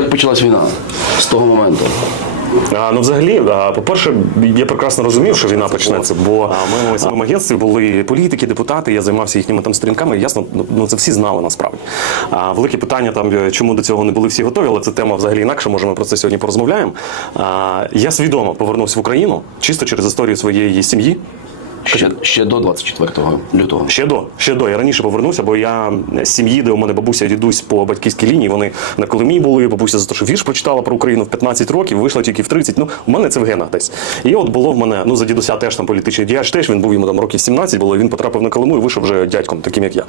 Як почалась війна з того моменту? А, ну, взагалі, а, по-перше, я прекрасно розумів, що війна почнеться, бо а, ми в самому агентстві були політики, депутати, я займався їхніми там сторінками, і ясно, ну, ну це всі знали насправді. А, велике питання там, е, чому до цього не були всі готові, але це тема взагалі інакше, може ми про це сьогодні порозмовляємо. А, я свідомо повернувся в Україну чисто через історію своєї сім'ї. Ще, ще до 24 лютого. Ще до, ще до. Я раніше повернувся, бо я з сім'ї, де у мене бабуся і дідусь по батьківській лінії, вони на Колимі були. Бабуся за те, що вірш прочитала про Україну в 15 років, вийшла тільки в 30. Ну, у мене це в генах десь. І от було в мене, ну за дідуся теж там політичний діяч, теж він був йому там років 17 було, і він потрапив на Колиму і вийшов вже дядьком, таким як я.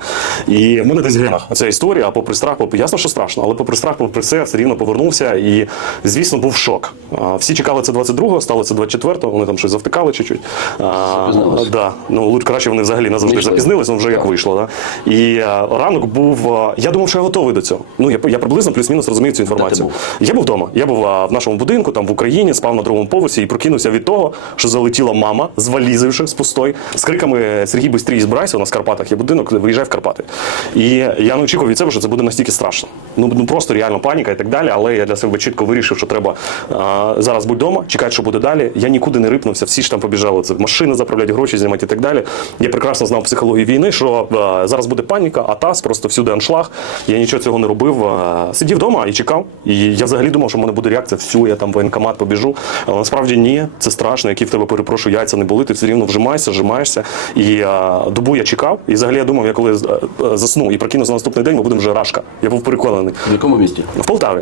І в мене десь в генах ця історія, а попри страх, попри ясно, що страшно, але попри страх, попри все, все рівно повернувся. І звісно, був шок. Всі чекали це 22-го, стало це 24-го, вони там щось завтикали чуть-чуть. А, Запізнились. Да, ну лучше краще вони взагалі назавжди Вийшли. запізнилися, ну вже як вийшло. Да? І е, ранок був. е, я думав, що я готовий до цього. Ну я, я приблизно плюс-мінус розумів цю інформацію. був? Я був вдома. Я був е, в нашому будинку, там в Україні, спав на другому поверсі і прокинувся від того, що залетіла мама з валізою з пустой, з криками Сергій бистрій збирайся, у нас в Карпатах є будинок, виїжджай в Карпати. І я не очікував від себе, що це буде настільки страшно. Ну, ну просто реально паніка і так далі. Але я для себе чітко вирішив, що треба е, зараз будь вдома, чекати, що буде далі. Я нікуди не рипнувся, всі ж там побіжали. Це машини заправляти, гроші знімати і так далі. Я прекрасно знав психологію війни, що е, зараз буде паніка, атас, просто всюди аншлаг. Я нічого цього не робив. е, сидів вдома і чекав. І я взагалі думав, що в мене буде реакція, всю, я там в воєнкомат побіжу. Але насправді ні, це страшно, які в тебе перепрошую, яйця не були. Ти все рівно вжимаєшся, вжимаєшся. І е, добу я чекав. І взагалі я думав, я коли засну і прокинувся на наступний день, ми будемо вже рашка. Я був переконаний. В якому місті? В Полтаві.